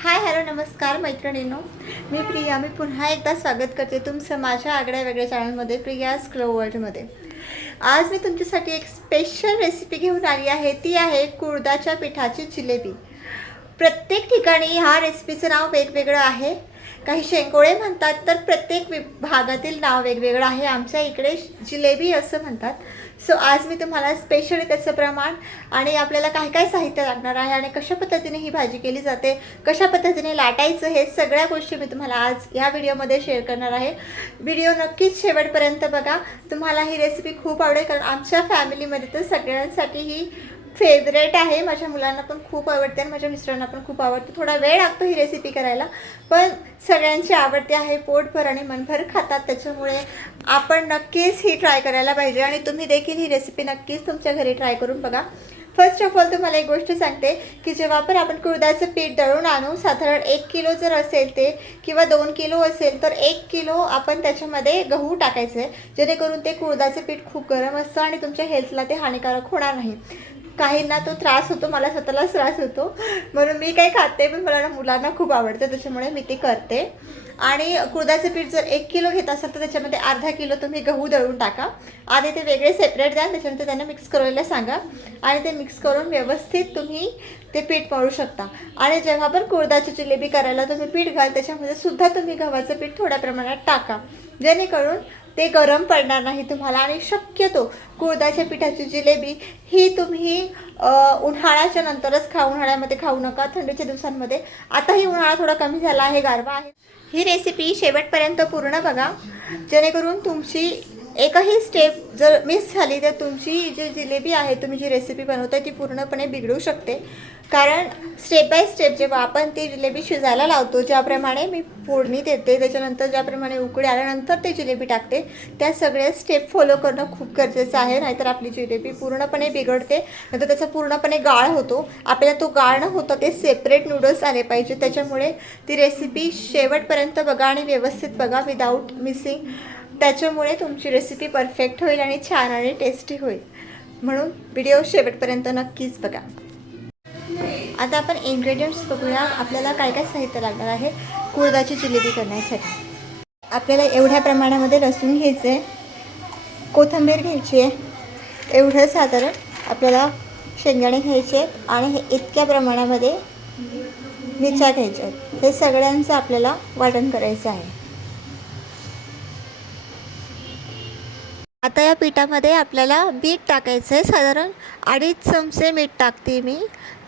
Hi hello नमस्कार मैत्रिणींनो, मी प्रिया. मी पुन्हा एकदा स्वागत करते तुमचं माझ्या आगळ्या वेगळ्या चॅनलमध्ये, प्रियाज ग्लो वर्ल्डमध्ये. आज मी तुमच्यासाठी एक स्पेशल रेसिपी घेऊन आली आहे. ती आहे कुळथाच्या पिठाची जिलेबी. प्रत्येक ठिकाणी ह्या रेसिपीचं नाव वेगवेगळं आहे. काही शेंगोळे म्हणतात, तर प्रत्येक भागातील नाव वेगवेगळं आहे. आमच्या इकडे जिलेबी असं म्हणतात. सो आज मी तुम्हाला स्पेशली त्याचं प्रमाण आणि आपल्याला काय काय साहित्य लागणार आहे आणि कशा पद्धतीने ही भाजी केली जाते, कशा पद्धतीने लाटायचं, हे सगळ्या गोष्टी मी तुम्हाला आज या व्हिडिओमध्ये शेअर करणार आहे. व्हिडिओ नक्कीच शेवटपर्यंत बघा. तुम्हाला ही रेसिपी खूप आवडेल, कारण आमच्या फॅमिलीमध्ये तर सगळ्यांसाठी ही फेवरेट आहे. माझ्या मुलांना पण खूप आवडते आणि माझ्या मिस्टरांना पण खूप आवडते. थोडा वेळ लागतो ही रेसिपी करायला, पण सगळ्यांची आवडते आहे. पोटभर आणि मनभर खातात, त्याच्यामुळे आपण नक्कीच ही ट्राय करायला पाहिजे. आणि तुम्ही देखील ही रेसिपी नक्कीच तुमच्या घरी ट्राय करून बघा. फर्स्ट ऑफ ऑल तुम्हाला एक गोष्ट सांगते की जेव्हा पण आपण कुळथाचं पीठ दळून आणू, साधारण 1 किलो जर असेल ते किंवा 2 किलो असेल तर 1 किलो आपण त्याच्यामध्ये गहू टाकायचे, जेणेकरून ते कुळथाचं पीठ खूप गरम असतं आणि तुमच्या हेल्थला ते हानिकारक होणार नाही. काहींना तो त्रास होतो, मला स्वतःलाच त्रास होतो, म्हणून मी काही खाते, पण मला मुलांना खूप आवडतं, त्याच्यामुळे मी ते करते. आणि कुळथाचं पीठ जर 1 किलो घेत असाल तर त्याच्यामध्ये अर्धा किलो तुम्ही गहू दळून टाका. आधी ते वेगळे सेपरेट द्या, त्याच्यानंतर त्यांना मिक्स करायला सांगा आणि ते मिक्स करून व्यवस्थित तुम्ही ते पीठ मळू शकता. आणि जेव्हा पण कुळथाची जिलेबी करायला तुम्ही पीठ घाल, त्याच्यामध्ये सुद्धा तुम्ही गव्हाचं पीठ थोड्या प्रमाणात टाका, जेणेकरून ते गरम पडणार नाही तुम्हाला. आणि शक्यतो कुळथाच्या पिठाची जिलेबी ही तुम्ही उन्हाळ्याच्या नंतरच खा. उन्हाळ्यामध्ये खाऊ नका, थंडीच्या दिवसांमध्ये. आताही उन्हाळा थोडा कमी झाला आहे, गारवा आहे. ही रेसिपी शेवटपर्यंत पूर्ण बघा, जेणेकरून तुमची एकही स्टेप जर मिस झाली तर तुमची जी जिलेबी आहे, तुम्ही जी रेसिपी बनवताय ती पूर्णपणे बिघडू शकते. कारण स्टेप बाय स्टेप जेव्हा आपण ती जिलेबी शिजायला लावतो, ज्याप्रमाणे मी फोडणी देते, त्याच्यानंतर ज्याप्रमाणे उकळी आल्यानंतर ते जिलेबी टाकते, त्या सगळ्या स्टेप फॉलो करणं खूप गरजेचं आहे. नाहीतर आपली जिलेबी पूर्णपणे बिघडते, नंतर त्याचा पूर्णपणे गाळ होतो. आपल्याला तो गाळ न होता ते सेपरेट नूडल्स आले पाहिजे. त्याच्यामुळे ती रेसिपी शेवटपर्यंत बघा आणि व्यवस्थित बघा, विदाऊट मिसिंग. त्याच्यामुळे तुमची रेसिपी परफेक्ट होईल आणि छान आणि टेस्टी होईल. म्हणून व्हिडिओ शेवटपर्यंत नक्कीच बघा. आता आपण इन्ग्रेडियंट्स बघूया. आपल्याला काय काय साहित्य लागणार आहे कुळथाची जिलेबी करण्यासाठी. आपल्याला एवढ्या प्रमाणामध्ये लसूण घ्यायचं आहे, कोथिंबीर घ्यायची आहे, एवढं साधारण आपल्याला शेंगदाणे घ्यायचे आहेत आणि हे इतक्या प्रमाणामध्ये मिरच्या घ्यायच्या आहेत. हे सगळ्यांचं आपल्याला वाटण करायचं आहे. आता या पिठामध्ये आपल्याला मीठ टाकायचं आहे. साधारण 2.5 चमचे मीठ टाकते मी.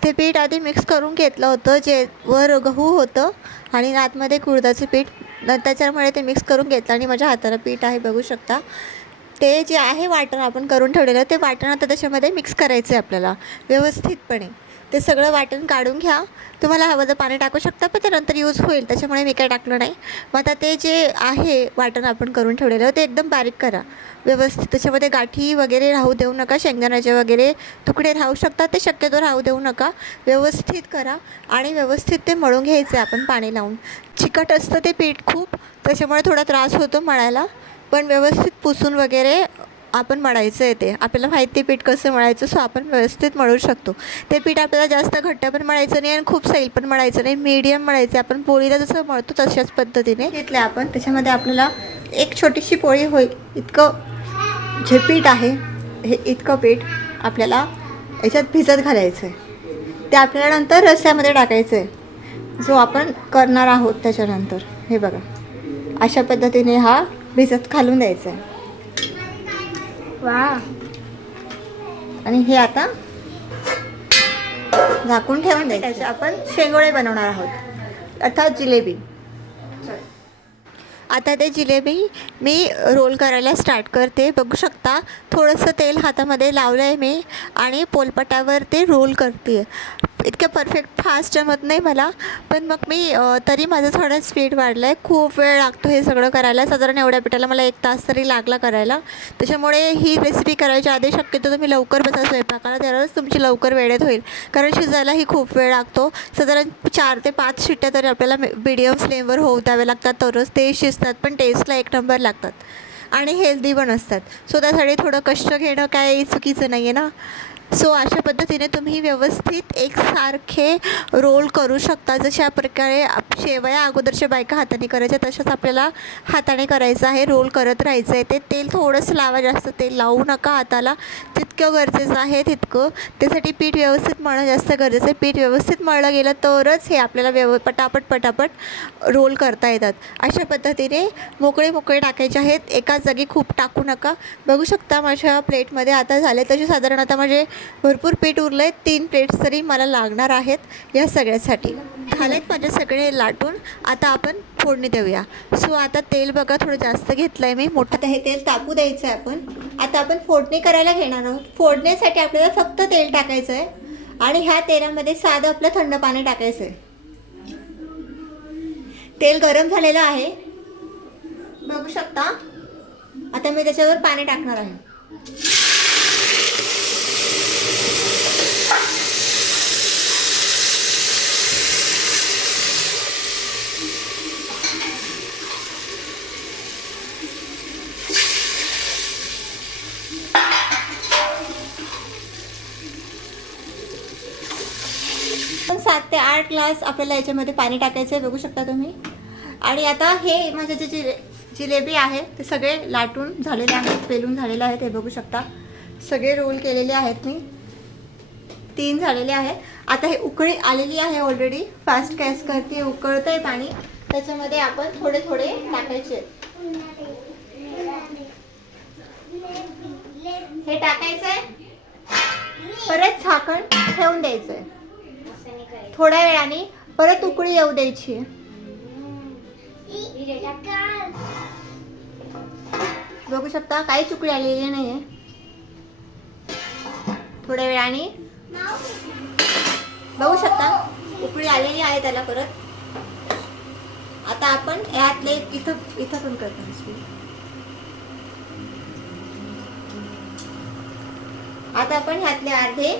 ते पीठ आधी मिक्स करून घेतलं होतं, जे वर गहू होतं आणि आतमध्ये कुळथाचं पीठ, त्याच्यामुळे ते मिक्स करून घेतलं आणि माझ्या हाताला पीठ आहे, बघू शकता. ते जे आहे वाटण आपण करून ठेवलेलं, ते वाटण आता त्याच्यामध्ये मिक्स करायचं आहे आपल्याला व्यवस्थितपणे. ते सगळं वाटण काढून घ्या. तुम्हाला हवं तर पाणी टाकू शकता, पण ते नंतर यूज होईल, त्याच्यामुळे मी काय टाकलं नाही. मग आता ते जे आहे वाटण आपण करून ठेवलेलं, ते एकदम बारीक करा व्यवस्थित. त्याच्यामध्ये गाठी वगैरे राहू देऊ नका, शेंगदाण्याचे वगैरे तुकडे राहू शकतात, ते शक्यतो राहू देऊ नका. व्यवस्थित करा आणि व्यवस्थित ते मळून घ्यायचं आहे आपण पाणी लावून. चिकट असतं ते पीठ खूप, त्याच्यामुळे थोडा त्रास होतो मळायला, पण व्यवस्थित पुसून वगैरे आपण मळायचं आहे. ते आपल्याला माहिती पीठ कसं मळायचं, सो आपण व्यवस्थित मळू शकतो. ते पीठ आपल्याला जास्त घट्ट पण मळायचं नाही आणि खूप सैल पण मळायचं नाही, मीडियम मळायचं. आपण पोळीला जसं मळतो तशाच पद्धतीने घेतलं आपण. त्याच्यामध्ये आपल्याला एक छोटीशी पोळी होईल इतकं जे पीठ आहे, हे इतकं पीठ आपल्याला याच्यात भिजत घालायचं आहे. ते आपल्याला नंतर रस्स्यामध्ये टाकायचं आहे, जो आपण करणार आहोत त्याच्यानंतर. हे बघा, अशा पद्धतीने हा भिजत घालून द्यायचा आहे. वा. आणि हे आता झाकून ठेवून द्यायचं. आपण शेंगोळे बनवणार आहोत, अर्थात जिलेबी. आता ते जिलेबी मी रोल करायला स्टार्ट करते. बघू शकता, थोडंसं तेल हातामध्ये लावलं आहे मी आणि पोलपाटावर ते रोल करते आहे. इतकं परफेक्ट फास्ट जमत नाही मला, पण मग मी तरी माझं थोडं स्पीड वाढलं आहे. खूप वेळ लागतो हे सगळं करायला. साधारण एवढ्या पिठाला मला 1 तास तरी लागला करायला. त्याच्यामुळे ही रेसिपी करायच्या आधी शक्यतो तुम्ही लवकर बसा स्वयंपाकाला, त्यावेळेस तुमची लवकर वेळेत होईल. कारण शिजायलाही खूप वेळ लागतो. साधारण 4 ते 5 शिट्ट्या तरी आपल्याला मीडियम फ्लेमवर होऊ द्यावे लागतात, तरच ते शिजतात, पण टेस्टला एक नंबर लागतात आणि हेल्दी पण असतात. सो त्यासाठी थोडं कष्ट घेणं काय चुकीचं नाही आहे ना. सो अशा पद्धतीने तुम्ही व्यवस्थित एकसारखे रोल करू शकता. जशा प्रकारे शेवया अगोदरच्या बायका हाताने करायच्या तशाच आपल्याला हाताने करायचं आहे. रोल करत राहायचं आहे. ते तेल थोडंसं लावा, जास्त तेल लावू नका हाताला. जितकं गरजेचं आहे तितकं. त्यासाठी पीठ व्यवस्थित मळणं जास्त गरजेचं आहे. पीठ व्यवस्थित मळलं गेलं तरच हे आपल्याला पटापट रोल करता येतात. अशा पद्धतीने मोकळे टाकायचे आहेत. एकाच जागी खूप टाकू नका. बघू शकता माझ्या प्लेटमध्ये आता झाले. तसे साधारण आता माझे भरपूर पीठ उरलं आहे. 3 प्लेट्स तरी मला लागणार आहेत या सगळ्यासाठी. झालेत माझे सगळे लाटून. आता आपण फोडणी देऊया. सो आता तेल बघा थोडं जास्त घेतलं आहे मी मोठं. आता हे तेल तापू द्यायचं आहे आपण. आता आपण फोडणी करायला घेणार आहोत. फोडणीसाठी आपल्याला फक्त तेल टाकायचं आहे आणि ह्या तेलामध्ये साधं आपलं थंड पाणी टाकायचं आहे. तेल गरम झालेलं आहे, बघू शकता. आता मी त्याच्यावर पाणी टाकणार आहे. पण 7 ते 8 ग्लास आपल्याला याच्यामध्ये पाणी टाकायचं आहे, बघू शकता तुम्ही. आणि आता हे माझे जे जिलेबी आहे ते सगळे लाटून झालेले आहेत, पेलून झालेले आहेत. हे बघू शकता सगळे रोल केलेले आहेत मी. 3 झालेले आहेत. आता हे उकळी आलेली आहे ऑलरेडी. फास्ट गॅस करते, उकळतंय पाणी. त्याच्यामध्ये आपण थोडे टाकायचे. हे टाकायचंय, परत झाकण ठेवून द्यायचंय. थोड्या वेळाने परत उकळी येऊ द्यायची. बघू शकता काहीच उकळी आलेली नाहीये. थोड्या वेळाने बघू शकता उकळी आलेली आहे त्याला परत. आता आपण यातले इथं पण करतो. आता आपण ह्यातले अर्धे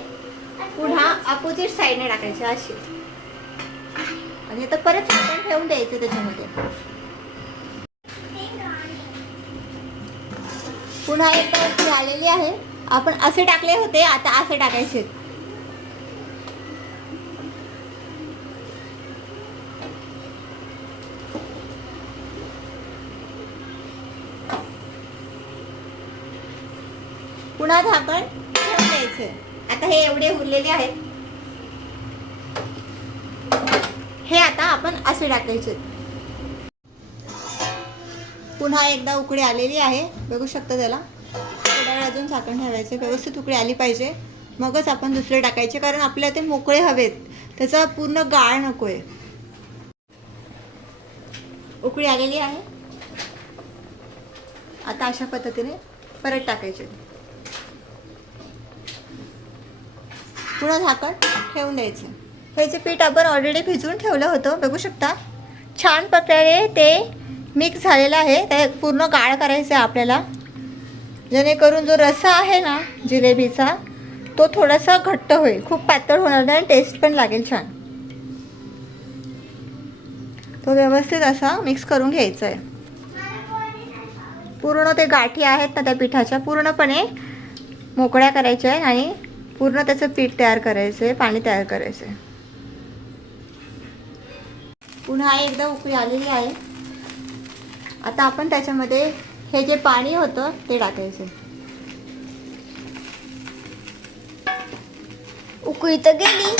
पुन्हा अपोजिट साईडने टाकायचे असे. आणि आता परत झाकण ठेवून द्यायचं त्याच्यामध्ये. पुन्हा एकदा आलेली आहे. आपण असे टाकले होते, आता असे टाकायचे. पुन्हा झाकण ठेवून द्यायचे. आता हे एवढे उरलेले आहेत. हे आता आपण असे टाकायचे. पुन्हा एकदा उकळी आलेली आहे, बघू शकता. त्याला थोड्या वेळ अजून झाकण ठेवायचे. व्यवस्थित उकळी आली पाहिजे, मगच आपण दुसरे टाकायचे. कारण आपल्याला ते मोकळे हवेत, त्याचा पूर्ण गाळ नकोय. उकळी आलेली आहे. आता अशा पद्धतीने परत टाकायचे. पुन्हा झाकण ठेवून द्यायचं. ह्याचे पीठ आपण ऑलरेडी भिजवून ठेवलं होतं, बघू शकता. छान प्रकारे ते मिक्स झालेलं आहे. ते पूर्ण गाळ करायचं आहे आपल्याला, जेणेकरून जो रस्सा आहे ना जिलेबीचा तो थोडासा घट्ट होईल. खूप पातळ होणार नाही, टेस्ट पण लागेल छान. तो व्यवस्थित असा मिक्स करून घ्यायचा आहे. पूर्ण ते गाठी आहेत ना त्या पिठाच्या पूर्णपणे मोकळ्या करायच्या आहेत आणि पूर्ण त्याचं पीठ तयार करायचं आहे, पाणी तयार करायचं आहे. पुन्हा एकदा उकळी आलेली आहे. आता आपण त्याच्यामध्ये हे जे पाणी होतं ते टाकायचं. उकळी तर गेली.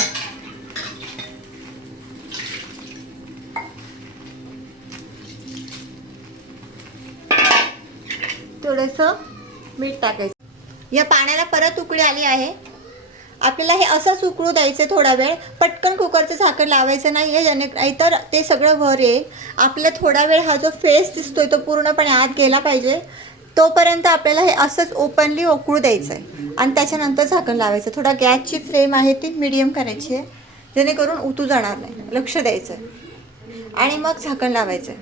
थोडंसं मीठ टाकायचं. या पाण्याला परत उकळी आली आहे. आपल्याला हे असंच उकळू द्यायचं थोडा वेळ. पटकन कुकरचं झाकण लावायचं नाही आहे, नाहीतर ते सगळं वर येईल. आपल्याला थोडा वेळ हा जो फेस दिसतोय तो पूर्णपणे आत गेला पाहिजे. तोपर्यंत आपल्याला हे असंच ओपनली उकळू द्यायचं आहे आणि त्याच्यानंतर झाकण लावायचं. थोडा गॅसची फ्लेम आहे ती मीडियम करायची आहे, जेणेकरून उतू जाणार नाही. लक्ष द्यायचं आणि मग झाकण लावायचं.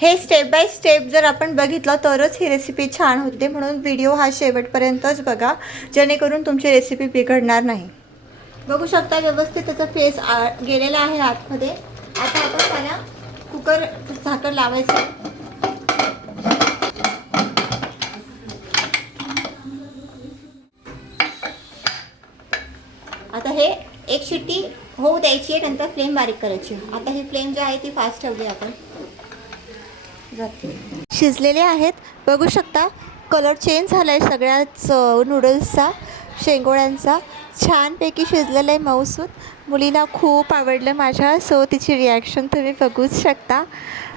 हे स्टेप बाय स्टेप जर आपण बघितलं तरच ही रेसिपी छान होते. म्हणून व्हिडिओ हा शेवटपर्यंतच बघा, जेणेकरून तुमची रेसिपी बिघडणार नाही. बघू शकता व्यवस्थित त्याचा फेस गेलेला आहे आतमध्ये. आता आपण त्याला कुकर झाकण लावायचं. एक शिट्टी होऊ द्यायची आहे, नंतर फ्लेम बारीक करायची. आता ही फ्लेम जी आहे ती फास्ट ठेवली आपण. शिजलेले आहेत, बघू शकता कलर चेंज झाला आहे सगळ्याच नूडल्सचा, शेंगोळ्यांचा. छानपैकी शिजलेलं आहे, मऊसूत. मुलीला खूप आवडलं माझ्या, सो तिची रिॲक्शन तुम्ही बघूच शकता.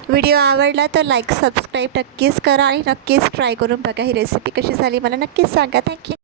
व्हिडिओ आवडला तर लाईक सबस्क्राईब नक्कीच करा आणि नक्कीच ट्राय करून बघा. ही रेसिपी कशी झाली मला नक्कीच सांगा. थँक्यू.